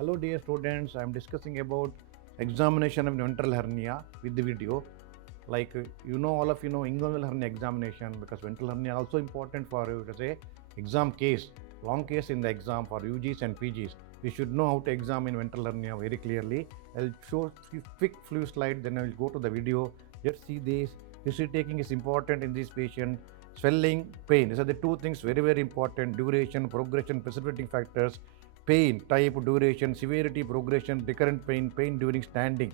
Hello dear students, I am discussing about examination of ventral hernia with the video. Like all of you know inguinal hernia examination, because ventral hernia also important for you to say exam case, long case in the exam for UGs and PGs. We should know how to examine ventral hernia very clearly. I'll show quick few slides, then I will go to the video. Just see this. History taking is important in this patient. Swelling, pain. These are the two things very important. Duration, progression, precipitating factors. Pain, type, duration, severity, progression, recurrent pain, pain during standing.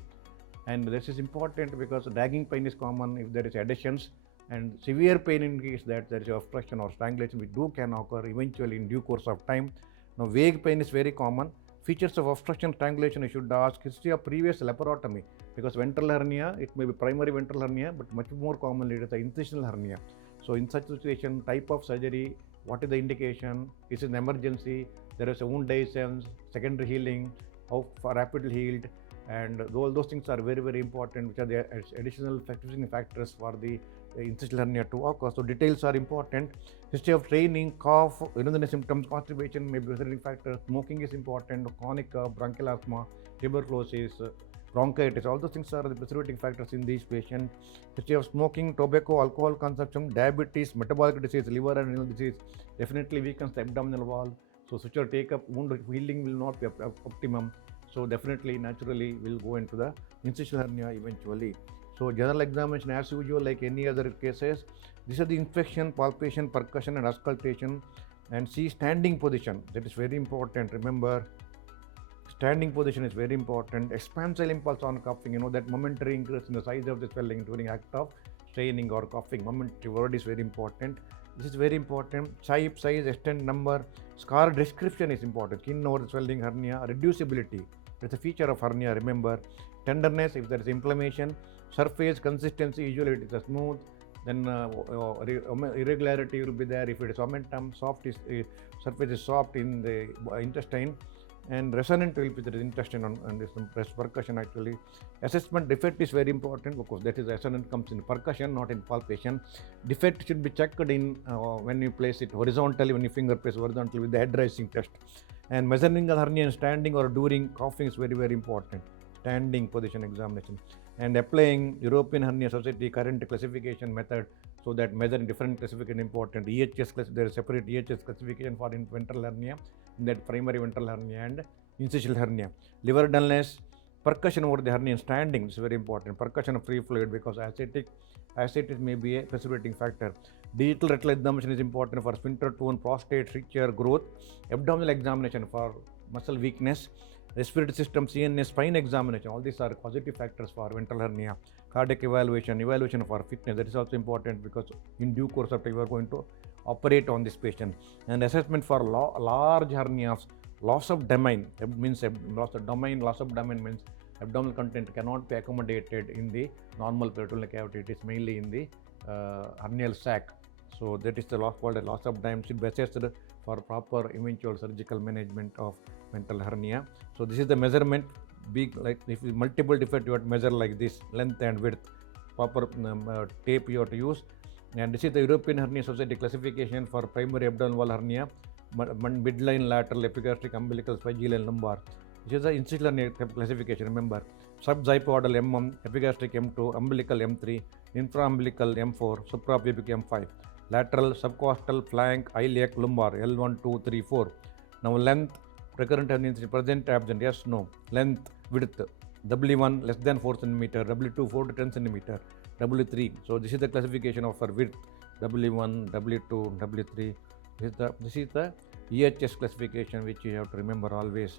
And this is important because dragging pain is common if there is adhesions, and severe pain in case that there is obstruction or strangulation, which can occur eventually in due course of time. Now, vague pain is very common. Features of obstruction, strangulation, you should ask history of previous laparotomy, because ventral hernia, it may be primary ventral hernia, but much more commonly it is the incisional hernia. So, in such situation, type of surgery, what is the indication, is it an emergency, there is a wound dissection, secondary healing, how rapidly healed, and all those things are very important, which are the additional factors for the incisional hernia to occur. So details are important. History of training, cough, urinary symptoms, constipation may be contributing factors. Smoking is important. Chronic cough, bronchial asthma, tuberculosis, bronchitis, all those things are the precipitating factors in these patients. History of smoking, tobacco, alcohol consumption, diabetes, metabolic disease, liver and renal disease definitely weakens the abdominal wall. So suture take-up, wound healing will not be optimum. So definitely, naturally, we'll go into the incisional hernia eventually. So general examination as usual, like any other cases. These are the inspection, palpation, percussion and auscultation. And see standing position, that is very important. Remember, standing position is very important. Expansile impulse on coughing, that momentary increase in the size of the swelling during act of straining or coughing. Momentary word is very important. This is very important. Type, size, extent, number, scar description is important. Skin over the swelling hernia, reducibility. It's a feature of hernia, remember. Tenderness, if there is inflammation. Surface consistency, usually it is a smooth. Then irregularity will be there if it is omentum. Soft is surface is soft in the intestine. And resonant will be the intestine and this percussion actually. Assessment defect is very important because that is resonant comes in percussion, not in palpation. Defect should be checked in when you place it horizontally, when you finger place horizontally with the head raising test. And measuring the hernia in standing or during coughing is very important. Standing position examination. And applying European Hernia Society current classification method, so that measuring different classification important. EHS class, there is separate EHS classification for ventral hernia, that primary ventral hernia and incisional hernia. Liver dullness, percussion over the hernia in standing is very important. Percussion of free fluid, because ascites may be a precipitating factor. Digital rectal examination is important for sphincter tone, prostate, stricture, growth. Abdominal examination for muscle weakness. Respiratory system, CNS, spine examination, all these are positive factors for ventral hernia. Cardiac evaluation for fitness, that is also important because in due course of time you are going to operate on this patient. And assessment for large hernias, loss of domain, means loss of domain means abdominal content cannot be accommodated in the normal peritoneal cavity, it is mainly in the hernial sac. So that is the loss called a loss of domain, should be assessed for proper eventual surgical management of ventral hernia. So this is the measurement, big, like if multiple defect you have to measure like this, length and width, proper tape you have to use. And this is the European Hernia Society classification for primary abdominal wall hernia, midline, lateral, epigastric, umbilical, sphigeal and lumbar. This is the incisional hernia classification, remember. Subxipodal M1, epigastric M2, umbilical M3, infraumbilical M4, suprapubic M5. Lateral, subcostal, flank, iliac, lumbar, L1, 2, 3, 4. Now length, recurrent hernia present, absent, yes, no. Length, width, W1 less than 4 cm, W2 4 to 10 cm, W3. So this is the classification of for width, W1, W2, W3. This is the EHS classification, which you have to remember always.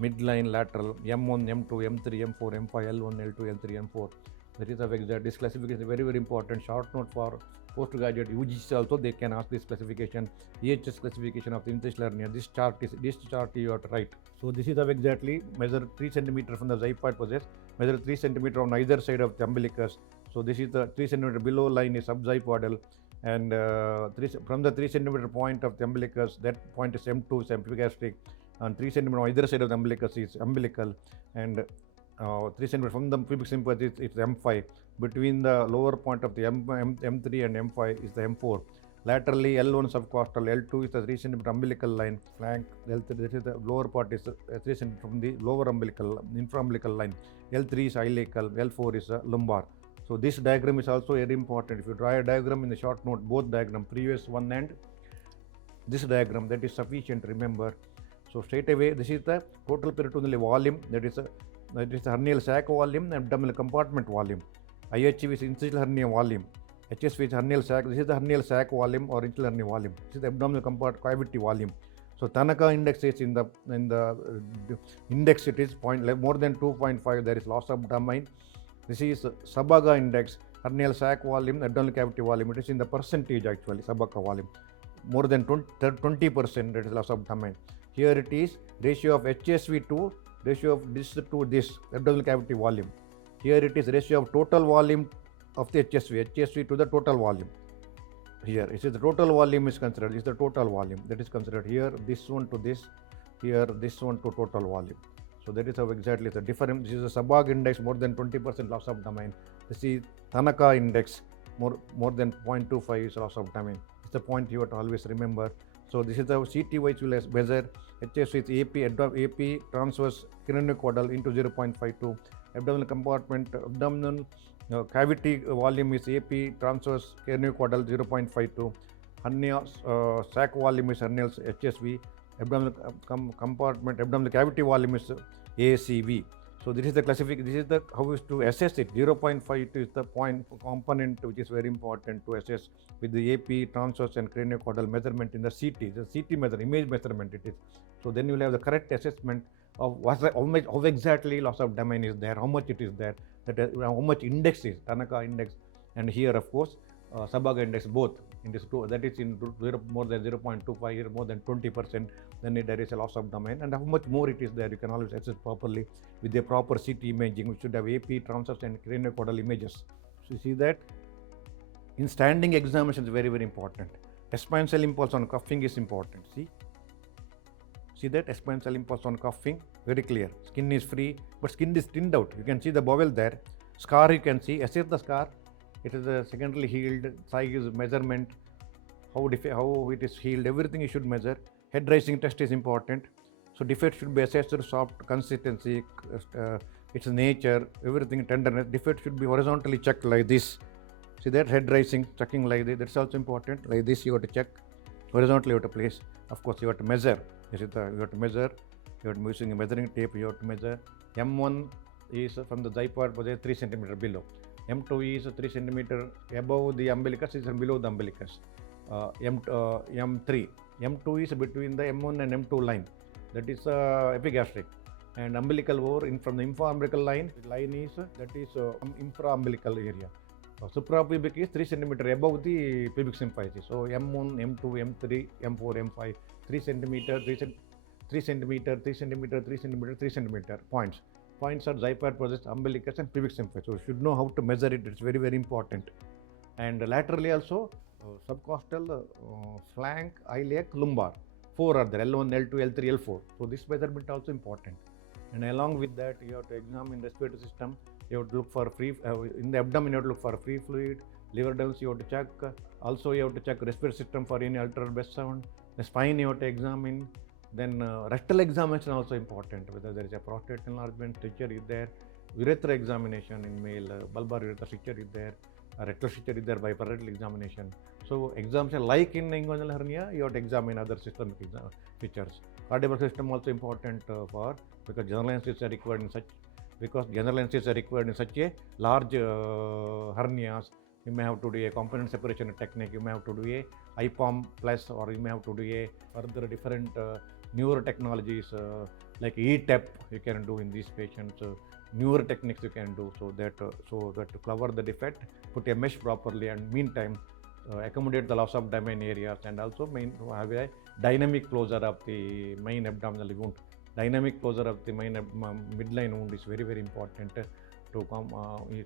Midline, lateral, M1, M2, M3, M4, M5, L1, L2, L3, M4. That is the exact. This classification is very important. Short note for postgraduate UGC also, they can ask this classification. EHS classification of the incisional hernia. This chart you have to write. So this is how exactly measure 3 cm from the xiphoid process, measure 3 cm on either side of the umbilicus. So this is the 3 cm below line is subxipodal, and from the 3 cm point of the umbilicus, that point is M2, is epigastric, and 3 cm on either side of the umbilicus is umbilical, and 3 cm from the pubic symphysis is M5. Between the lower point of the M3 and M5 is the M4. Laterally L1 subcostal, L2 is the 3 cm umbilical line, flank L3, this is the lower part is 3 cm from the lower umbilical, infraumbilical line, L3 is iliacal, L4 is lumbar. So this diagram is also very important. If you draw a diagram in the short note, both diagram, previous one and this diagram, that is sufficient to remember. So straight away, this is the total peritoneal volume, that is the hernial sac volume, abdominal compartment volume. IHV is incisional hernia volume. HSV is hernial sac. This is the hernial sac volume or incisional hernia volume. This is the abdominal compartment cavity volume. So Tanaka index is in the index, it is more than 2.5. There is loss of domain. This is Sabaga index, hernial sac volume, abdominal cavity volume. It is in the percentage actually, Sabaga volume. More than 20%, that is loss of domain. Here it is ratio of HSV to ratio of this to this abdominal cavity volume. Here it is ratio of total volume of the HSV to the total volume. Here it is the total volume is considered. This is the total volume that is considered. Here this one to this, here this one to total volume. So that is how exactly the difference. This is a Sabag index, more than 20% loss of domain. This is Tanaka index, more than 0.25 is loss of domain. It's the point you have to always remember. So this is the CT which will measure. HSV is AP transverse craniocaudal into 0.52. Abdominal compartment, abdominal cavity volume is AP transverse craniocaudal 0.52. Hernia sac volume is hernial HSV. Abdominal compartment, abdominal cavity volume is ACV. So this is the classification. This is the how is to assess it. 0.52 is the point component which is very important to assess with the AP transverse and craniocaudal measurement in the CT. The CT image measurement it is. So then you will have the correct assessment of how exactly loss of domain is there, how much it is there, how much index is Tanaka index, and here of course Sabaga index both in this two, that is in more than 0.25, here more than 20%, then there is a loss of domain, and how much more it is there you can always assess properly with a proper CT imaging, which should have AP transverse and craniocaudal images. So you see that in standing examination is very important. Expansile impulse on cuffing is important. See that expansile impulse on cuffing, very clear. Skin is free, but skin is thinned out. You can see the bowel there. Scar you can see. Assess the scar. It is a secondly healed. Size measurement, how it is healed. Everything you should measure. Head raising test is important. So defect should be assessed. Soft consistency, its nature, everything tenderness. Defect should be horizontally checked like this. See that head raising, checking like this. That's also important. Like this you have to check. Horizontally you have to place. Of course you have to measure. You have to measure. You have to using a measuring tape. You have to measure. M1 is from the xiphoid position 3 cm below. M2 is 3 cm above the umbilicus, is below the umbilicus. M2 is between the M1 and M2 line. That is epigastric. And umbilical over from the infraumbilical line is that is infraumbilical area. Suprapubic is 3 cm above the pubic symphysis. So M1, M2, M3, M4, M5, 3 cm, 3 cm, 3 cm, 3 cm, 3 cm points. Points are xiphoid process, umbilicus and pubic symphysis. So you should know how to measure it. It's very important. And laterally also subcostal, flank, iliac, lumbar. 4 are there, L1, L2, L3, L4. So this measurement also important. And along with that, you have to examine respiratory system. You have to look for free, in the abdomen you have to look for free fluid. Liver downs you have to check. Also you have to check respiratory system for any altered breath sound. The spine you have to examine. Then rectal examination also important, whether there is a prostate enlargement, stricture is there. Urethra examination in male, bulbar urethra stricture is there. Rectal stricture is there by parietal examination. So examination like in inguinal hernia, you have to examine other systemic features. Cardiovascular system also important because general anesthesias are required in such a large hernias. You may have to do a component separation technique, you may have to do a IPOM plus, or you may have to do a further different newer technologies like ETEP you can do in these patients. Newer techniques you can do so that to cover the defect, put a mesh properly, and meantime accommodate the loss of domain areas, and also have a dynamic closure of the main abdominal wound. Dynamic closure of the main midline wound is very important to come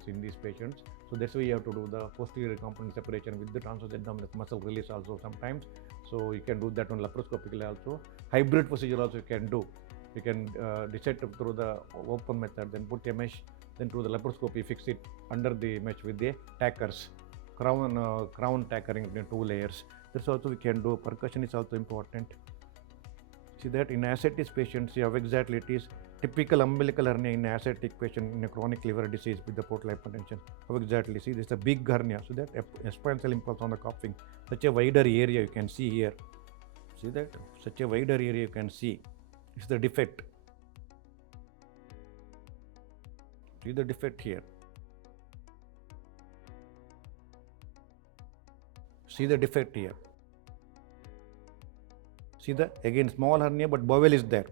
in these patients. So that's why you have to do the posterior component separation with the transverse abdominal muscle release also sometimes. So you can do that on laparoscopically also. Hybrid procedure also you can do. You can dissect through the open method, then put a mesh, then through the laparoscopy fix it under the mesh with the tackers, crown tackering in 2 layers. That's also we can do. Percussion is also important. See that in ascites patients, see how exactly it is. Typical umbilical hernia in ascitic patient in a chronic liver disease with the portal hypertension. How exactly? See, this is a big hernia. So that exponential impulse on the coughing. Such a wider area you can see here. See that? Such a wider area you can see. It's the defect. See the defect here. See the defect here. See the, again, small hernia, but bowel is there.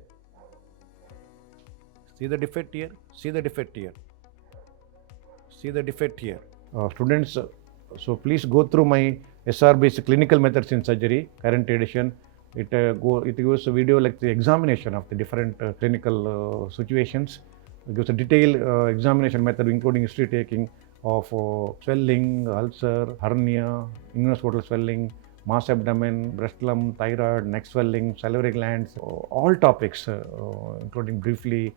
See the defect here. See the defect here. See the defect here. Students, so please go through my SRB's clinical methods in surgery, current edition. It gives a video like the examination of the different clinical situations. It gives a detailed examination method, including history taking of swelling, ulcer, hernia, inguinal swelling, mass abdomen, breast lump, thyroid, neck swelling, salivary glands, all topics, including briefly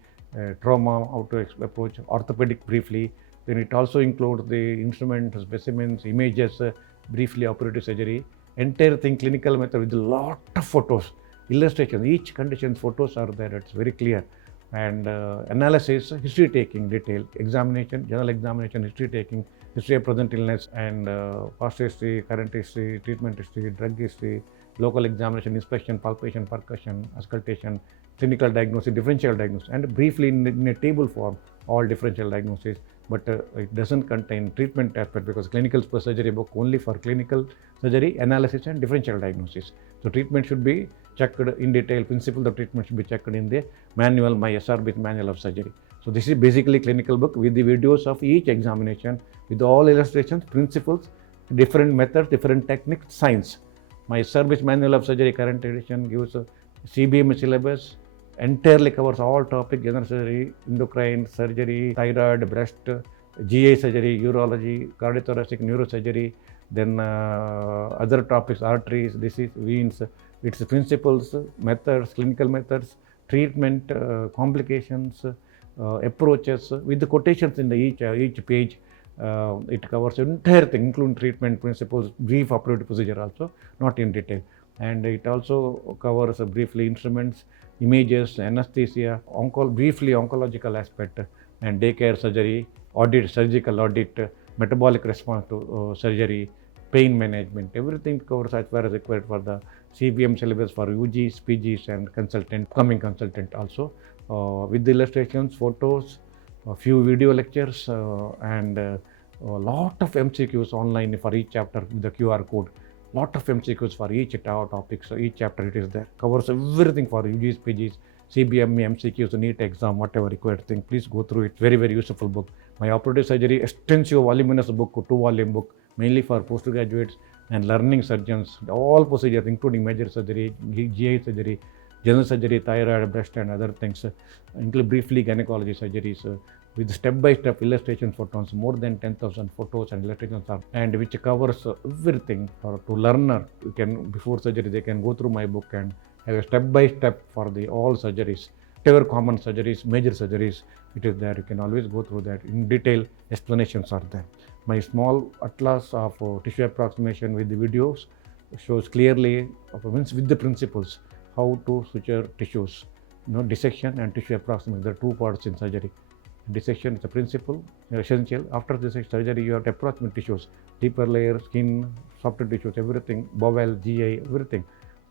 trauma, how to approach orthopedic briefly. Then it also includes the instruments, specimens, images, briefly operative surgery, entire thing clinical method with a lot of photos, illustrations, each condition photos are there, it's very clear. And analysis, history taking, detail, examination, general examination, history taking, history of present illness and past history, current history, treatment history, drug history, local examination, inspection, palpation, percussion, auscultation, clinical diagnosis, differential diagnosis, and briefly in a table form, all differential diagnosis. But it doesn't contain treatment aspect because clinical surgery book only for clinical surgery, analysis and differential diagnosis. So treatment should be checked in detail. Principle of treatment should be checked in the manual, my SRB manual of surgery. So this is basically clinical book with the videos of each examination, with all illustrations, principles, different methods, different techniques, science. My SRB manual of surgery current edition gives a CBM syllabus, entirely covers all topics, general surgery, endocrine, surgery, thyroid, breast, GI surgery, urology, cardiothoracic, neurosurgery, then other topics, arteries, disease, veins, its principles, methods, clinical methods, treatment, complications, approaches, with the quotations in the each page. It covers entire thing, including treatment principles, brief operative procedure also, not in detail. And it also covers briefly instruments, images, anesthesia, briefly oncological aspect, and daycare surgery, audit, surgical audit, metabolic response to surgery, pain management, everything covers as far as required for the CBM syllabus for UGs, PGs and consultant, coming consultant also, with the illustrations, photos, a few video lectures and a lot of MCQs online for each chapter with the QR code. Lot of MCQs for each topic, so each chapter it is there. Covers everything for UGs, PGs, CBM, MCQs, NEET exam, whatever required thing. Please go through it. Very, very useful book. My operative surgery, extensive voluminous book, 2-volume book, mainly for postgraduates and learning surgeons. All procedures, including major surgery, GI surgery, general surgery, thyroid, breast and other things, including briefly gynecology surgeries, with step-by-step illustrations photos, more than 10,000 photos and illustrations are, and which covers everything for to learner. You can, before surgery, they can go through my book and have a step-by-step for the all surgeries, whatever common surgeries, major surgeries, it is there. You can always go through that. In detail, explanations are there. My small atlas of tissue approximation with the videos shows clearly, with the principles, how to suture tissues. Dissection and tissue approximation, there are two parts in surgery. Dissection is a principle, essential. After this surgery, you have to approximate tissues, deeper layer, skin, softer tissues, everything, bowel, GI, everything.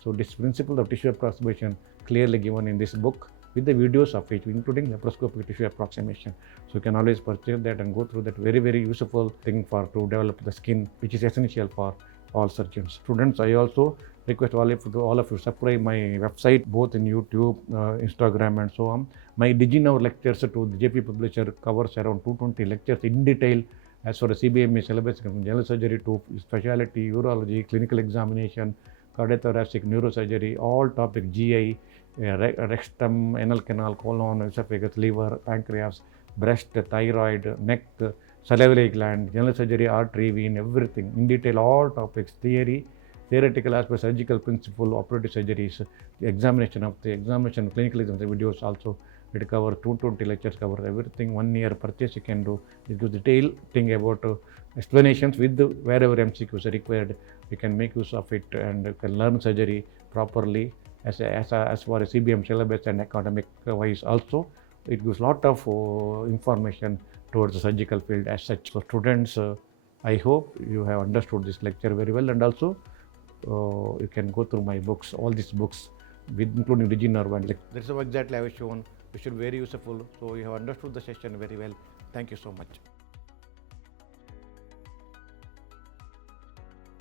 So this principle of tissue approximation clearly given in this book with the videos of it, including laparoscopic tissue approximation. So you can always purchase that and go through that. Very, very useful thing to develop the skin, which is essential for all surgeons. Students, I also request all of you subscribe my website, both in YouTube, Instagram and so on. My DigiNow lectures to the JP publisher covers around 220 lectures in detail as far as CBME syllabus, from general surgery to specialty, urology, clinical examination, cardiothoracic, neurosurgery, all topics, GI, rectum, anal canal, colon, esophagus, liver, pancreas, breast, thyroid, neck, salivary gland, general surgery, artery, vein, everything in detail, all topics, theoretical aspect, surgical principle, operative surgeries, the examination, clinical examination videos also, It covers 220 lectures, covers everything. 1 year purchase you can do. It gives detailed thing about explanations with wherever MCQs are required. You can make use of it and you can learn surgery properly as far as CBM syllabus and academic wise also. It gives lot of information towards the surgical field as such. So students, I hope you have understood this lecture very well, and also you can go through my books, all these books, with including Diginerve and that's how exactly I was shown. It should be very useful. So you have understood the session very well. Thank you so much.